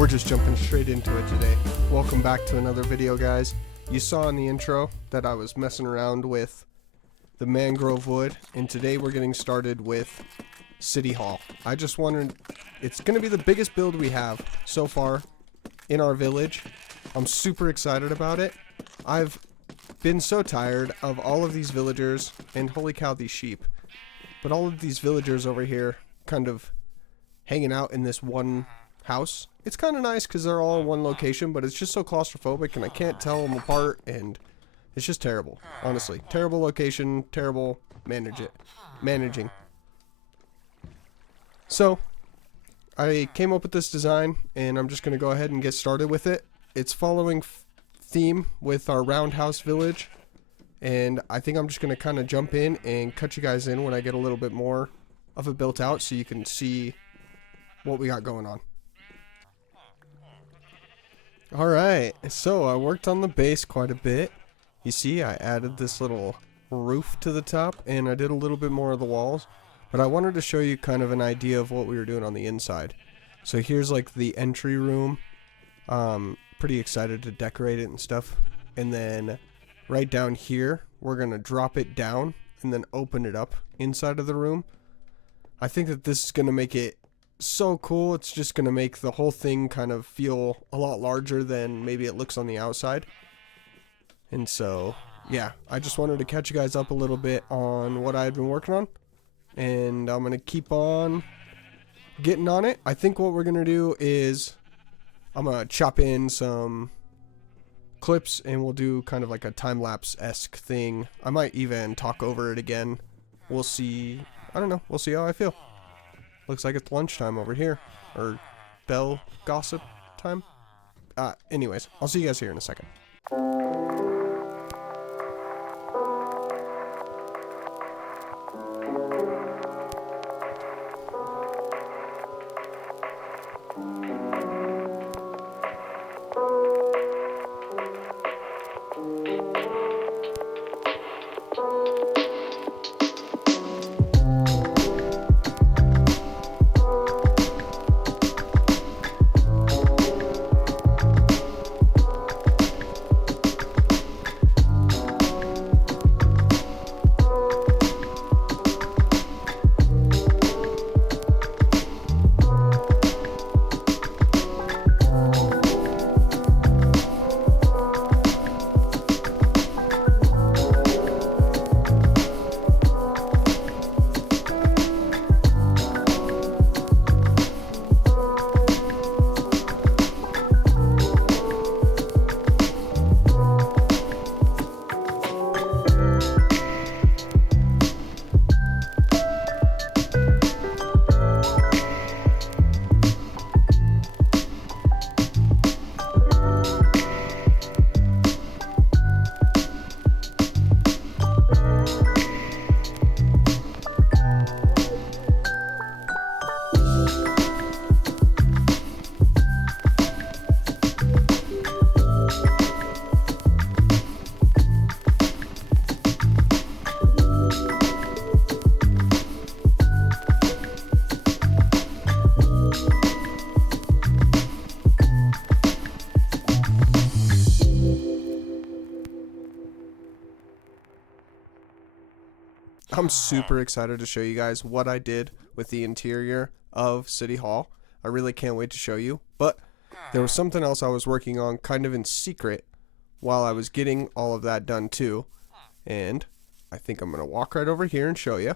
We're just jumping straight into it today. Welcome back to another video, guys. You saw in the intro that I was messing around with the mangrove wood, and today we're getting started with City Hall. I just wondered, it's going to be the biggest build we have so far in our village. I'm super excited about it. I've been so tired of all of these villagers, and holy cow, these sheep. But all of these villagers over here kind of hanging out in this one house. It's kind of nice because they're all in one location, but it's just so claustrophobic and I can't tell them apart, and it's just terrible, honestly. Terrible location, terrible managing. So I came up with this design and I'm just going to go ahead and get started with it. It's following theme with our roundhouse village, and I think I'm just going to kind of jump in and cut you guys in when I get a little bit more of it built out so you can see what we got going on. Alright, so I worked on the base quite a bit. You see, I added this little roof to the top, and I did a little bit more of the walls. But I wanted to show you kind of an idea of what we were doing on the inside. So here's like the entry room. Pretty excited to decorate it and stuff. And then right down here, we're going to drop it down and then open it up inside of the room. I think that this is going to make it so cool. It's just going to make the whole thing kind of feel a lot larger than maybe it looks on the outside. And so, yeah, I just wanted to catch you guys up a little bit on what I had been working on. And I'm going to keep on getting on it. I think what we're going to do is I'm going to chop in some clips and we'll do kind of like a time-lapse-esque thing. I might even talk over it again. We'll see. I don't know. We'll see how I feel. Looks like it's lunchtime over here. Or bell gossip time. Anyways, I'll see you guys here in a second. I'm super excited to show you guys what I did with the interior of City Hall. I really can't wait to show you. But there was something else I was working on kind of in secret while I was getting all of that done too. And I think I'm going to walk right over here and show you.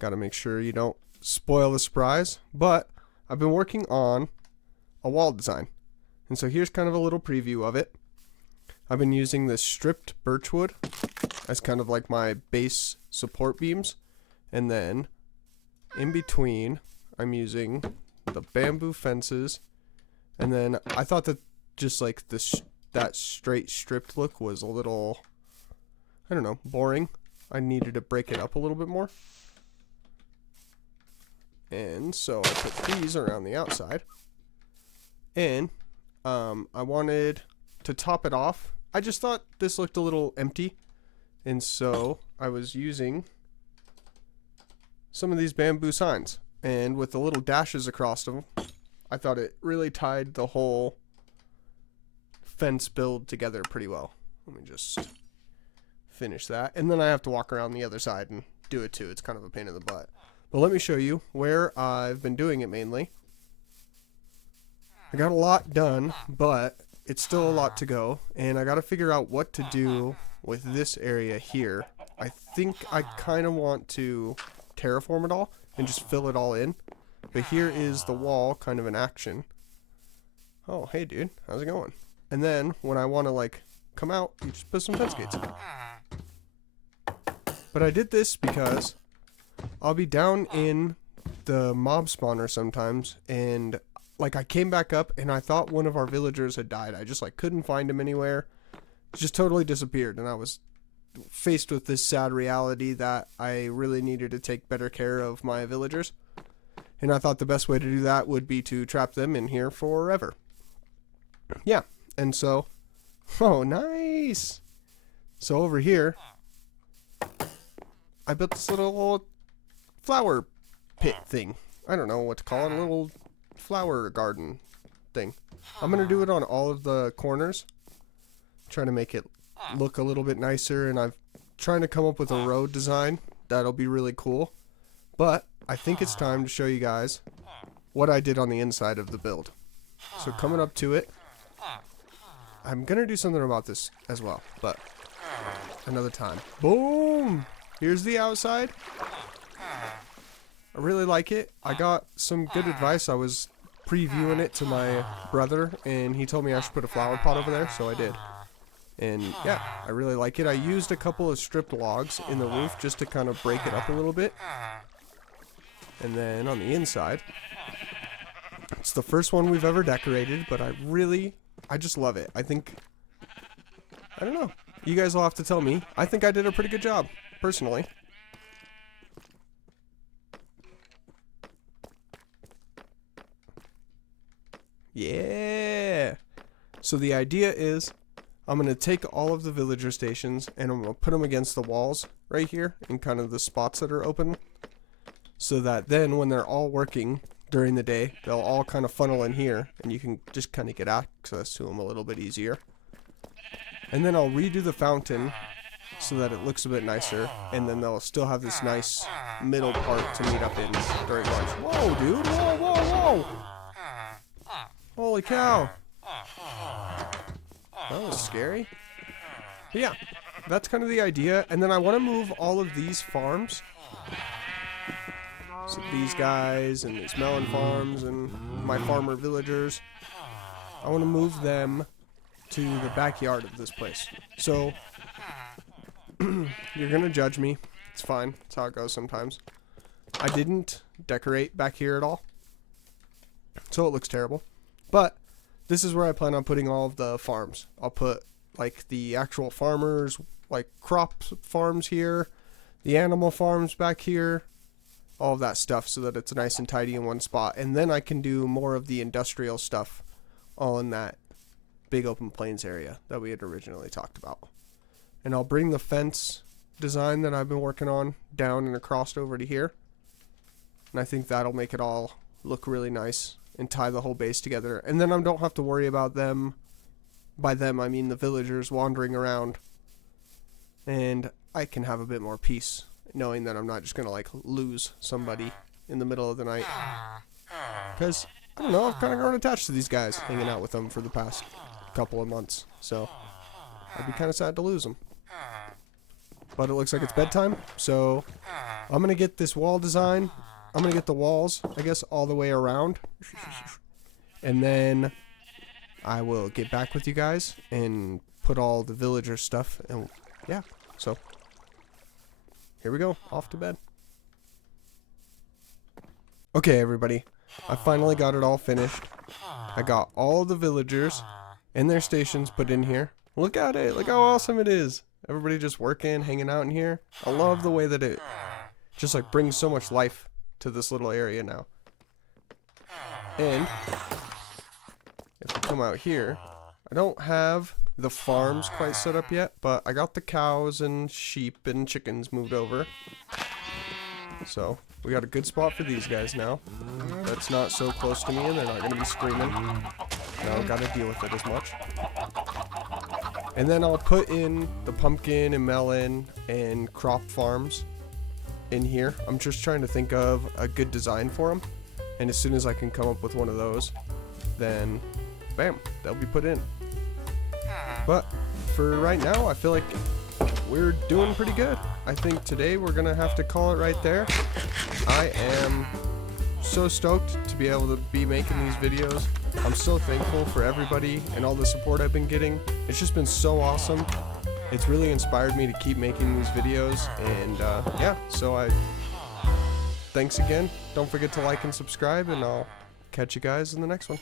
Got to make sure you don't spoil the surprise. But I've been working on a wall design. And so here's kind of a little preview of it. I've been using this stripped birchwood as kind of like my base support beams, and then in between I'm using the bamboo fences, and then I thought that just like this that straight stripped look was a little, I don't know, boring. I needed to break it up a little bit more, and so I put these around the outside, and I wanted to top it off. I just thought this looked a little empty, and so I was using some of these bamboo signs, and with the little dashes across them, I thought it really tied the whole fence build together pretty well. Let me just finish that. And then I have to walk around the other side and do it too. It's kind of a pain in the butt. But let me show you where I've been doing it mainly. I got a lot done, but it's still a lot to go. And I got to figure out what to do with this area here. I think I kind of want to terraform it all and just fill it all in. But here is the wall kind of in action. Oh, hey dude, how's it going? And then when I want to like come out, you just put some fence gates. But I did this because I'll be down in the mob spawner sometimes, and like I came back up and I thought one of our villagers had died. I just like couldn't find him anywhere. Just totally disappeared, and I was faced with this sad reality that I really needed to take better care of my villagers. And I thought the best way to do that would be to trap them in here forever. Yeah, and so, oh nice! So over here, I built this little flower pit thing. I don't know what to call it, a little flower garden thing. I'm going to do it on all of the corners. Trying to make it look a little bit nicer, and I'm trying to come up with a road design that'll be really cool. But I think it's time to show you guys what I did on the inside of the build. So coming up to it, I'm going to do something about this as well, but another time. Boom! Here's the outside. I really like it. I got some good advice. I was previewing it to my brother, and he told me I should put a flower pot over there, so I did. And yeah, I really like it. I used a couple of stripped logs in the roof just to kind of break it up a little bit. And then on the inside, it's the first one we've ever decorated, but I just love it. I don't know. You guys will have to tell me. I think I did a pretty good job, personally. Yeah. So the idea is I'm going to take all of the villager stations and I'm going to put them against the walls right here in kind of the spots that are open. So that then when they're all working during the day, they'll all kind of funnel in here and you can just kind of get access to them a little bit easier. And then I'll redo the fountain so that it looks a bit nicer, and then they'll still have this nice middle part to meet up in during lunch. Whoa, dude! Whoa, whoa, whoa! Holy cow! That was scary. But yeah, that's kind of the idea. And then I want to move all of these farms. So these guys and these melon farms and my farmer villagers, I want to move them to the backyard of this place. So you're gonna judge me. It's fine. It's how it goes sometimes. I didn't decorate back here at all, so it looks terrible. But this is where I plan on putting all of the farms. I'll put like the actual farmers, like crop farms here, the animal farms back here, all of that stuff, so that it's nice and tidy in one spot. And then I can do more of the industrial stuff on that big open plains area that we had originally talked about. And I'll bring the fence design that I've been working on down and across over to here. And I think that'll make it all look really nice and tie the whole base together. And then I don't have to worry about them. By them, I mean the villagers wandering around. And I can have a bit more peace knowing that I'm not just going to like lose somebody in the middle of the night. Because, I don't know, I've kind of grown attached to these guys, hanging out with them for the past couple of months. So I'd be kind of sad to lose them. But it looks like it's bedtime, so I'm going to get this wall design. I'm going to get the walls, I guess, all the way around. And then I will get back with you guys and put all the villager stuff. And yeah, so here we go, off to bed. Okay, everybody, I finally got it all finished. I got all the villagers and their stations put in here. Look at it, look how awesome it is. Everybody just working, hanging out in here. I love the way that it just like brings so much life to this little area now. And if we come out here, I don't have the farms quite set up yet, but I got the cows and sheep and chickens moved over. So we got a good spot for these guys now. That's not so close to me and they're not going to be screaming. Now I've got to deal with it as much. And then I'll put in the pumpkin and melon and crop farms in here. I'm just trying to think of a good design for them. And as soon as I can come up with one of those, then bam, they'll be put in. But for right now, I feel like we're doing pretty good. I think today we're gonna have to call it right there. I am so stoked to be able to be making these videos. I'm so thankful for everybody and all the support I've been getting. It's just been so awesome. It's really inspired me to keep making these videos, and yeah, so thanks again. Don't forget to like and subscribe, and I'll catch you guys in the next one.